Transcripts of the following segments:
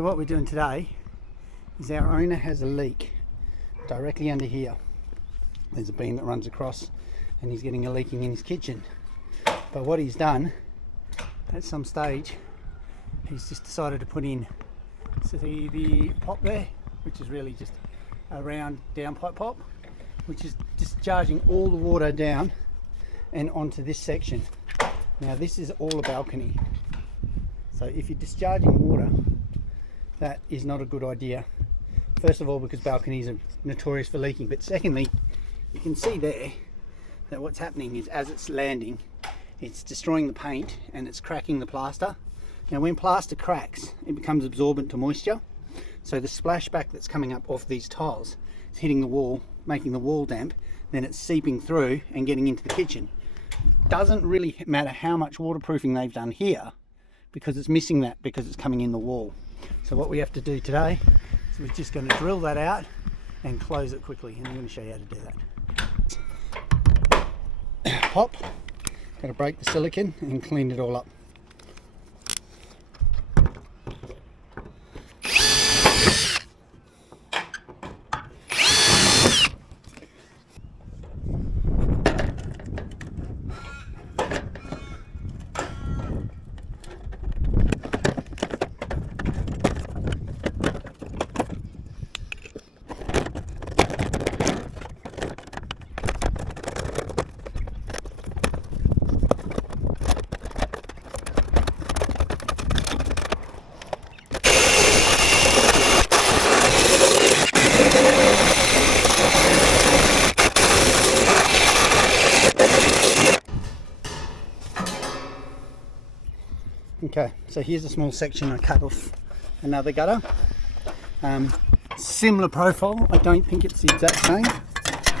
So what we're doing today is our owner has a leak directly under here. There's a beam that runs across and he's getting a leaking in his kitchen. But what he's done at some stage, he's just decided to put in the pop there, which is really just a round downpipe pop, which is discharging all the water down and onto this section. Now this is all a balcony, so if you're discharging water, that is not a good idea. First of all, because balconies are notorious for leaking, but secondly, you can see there that what's happening is as it's landing, it's destroying the paint and it's cracking the plaster. Now when plaster cracks, it becomes absorbent to moisture, so the splashback that's coming up off these tiles is hitting the wall, making the wall damp, then it's seeping through and getting into the kitchen. Doesn't really matter how much waterproofing they've done here, because it's missing that because it's coming in the wall. So what we have to do today is we're just going to drill that out and close it quickly, and I'm going to show you how to do that. Pop, got to break the silicone and clean it all up. Okay, so here's a small section I cut off another gutter. Similar profile, I don't think it's the exact same,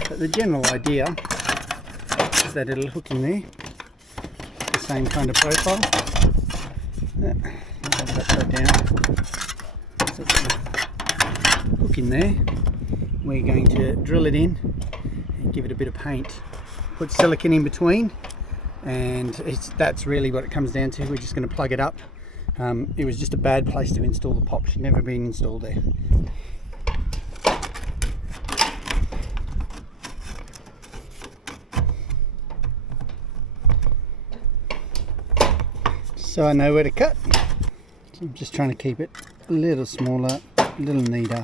but the general idea is that it'll hook in there, the same kind of profile. I'll have that down. So hook in there, we're going to drill it in and give it a bit of paint, put silicone in between, and that's really what it comes down to. We're just going to plug it up. It was just a bad place to install the pop, should never been installed there. So I know where to cut, so I'm just trying to keep it a little smaller, a little neater.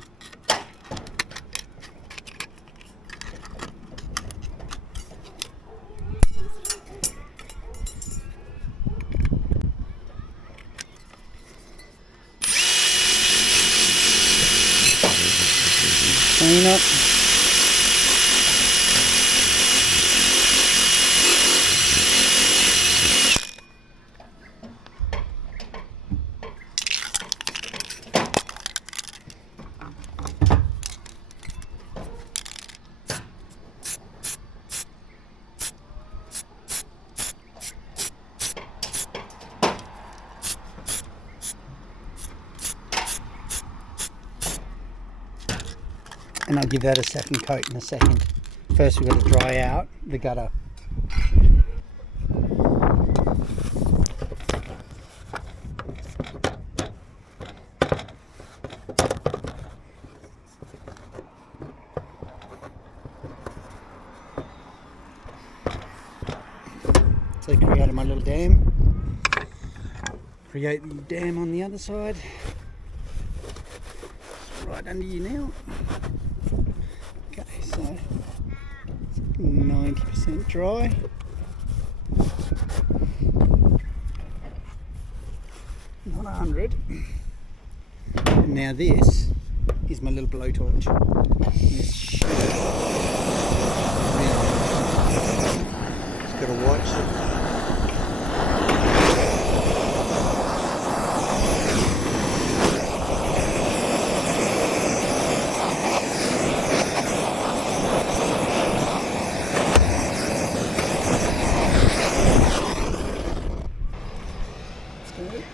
Clean up. And I'll give that a second coat in a second. First we've got to dry out the gutter. So create my little dam. Create the dam on the other side. It's right under you now. Okay, so 90% dry. Not 100. And now this is my little blowtorch. Just got to watch it.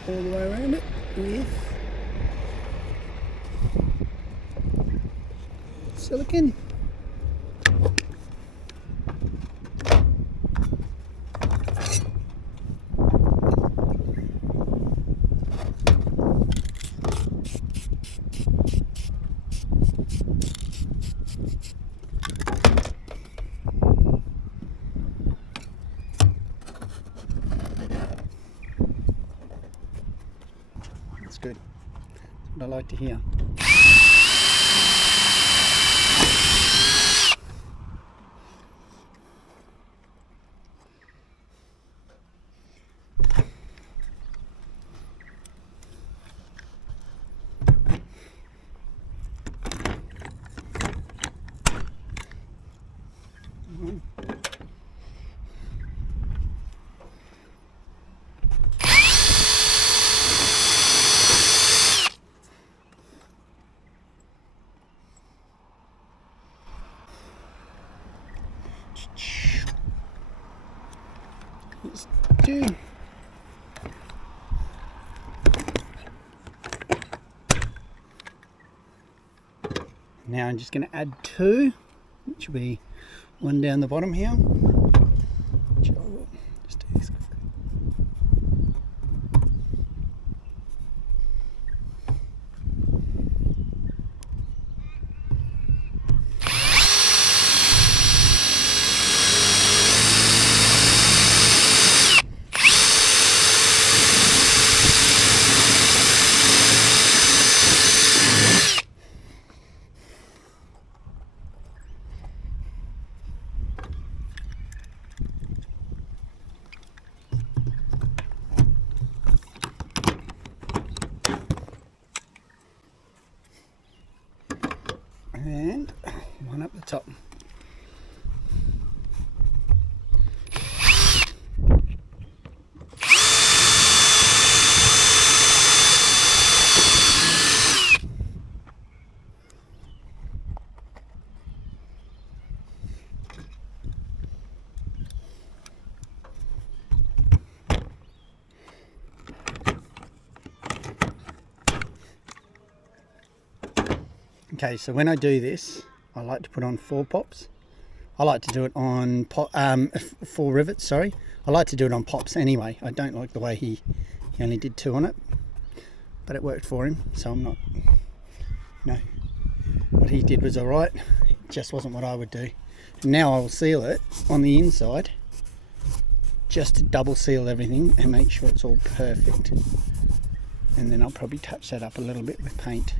All the way around it with silicone. what I like to hear. Let's do. Now I'm just going to add 2, which will be 1 down the bottom here. Which I will just do this quickly. And 1 up the top. Okay, so when I do this, I like to put on 4 pops. I like to do it on 4 rivets, sorry. I like to do it on pops anyway. I don't like the way he only did 2 on it, but it worked for him, so I'm not, what he did was all right. It just wasn't what I would do. And now I will seal it on the inside, just to double seal everything and make sure it's all perfect. And then I'll probably touch that up a little bit with paint.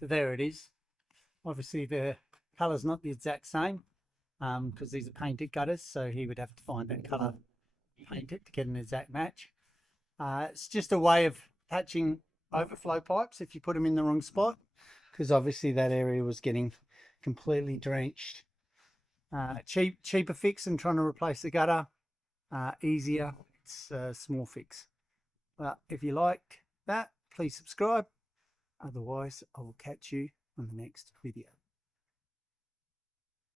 So there it is. Obviously the colour's not the exact same because these are painted gutters, so he would have to find that colour, paint it to get an exact match. It's just a way of patching overflow pipes if you put them in the wrong spot, because obviously that area was getting completely drenched. Cheaper fix than trying to replace the gutter. Easier, it's a small fix. But if you liked that, please subscribe. Otherwise, I will catch you on the next video.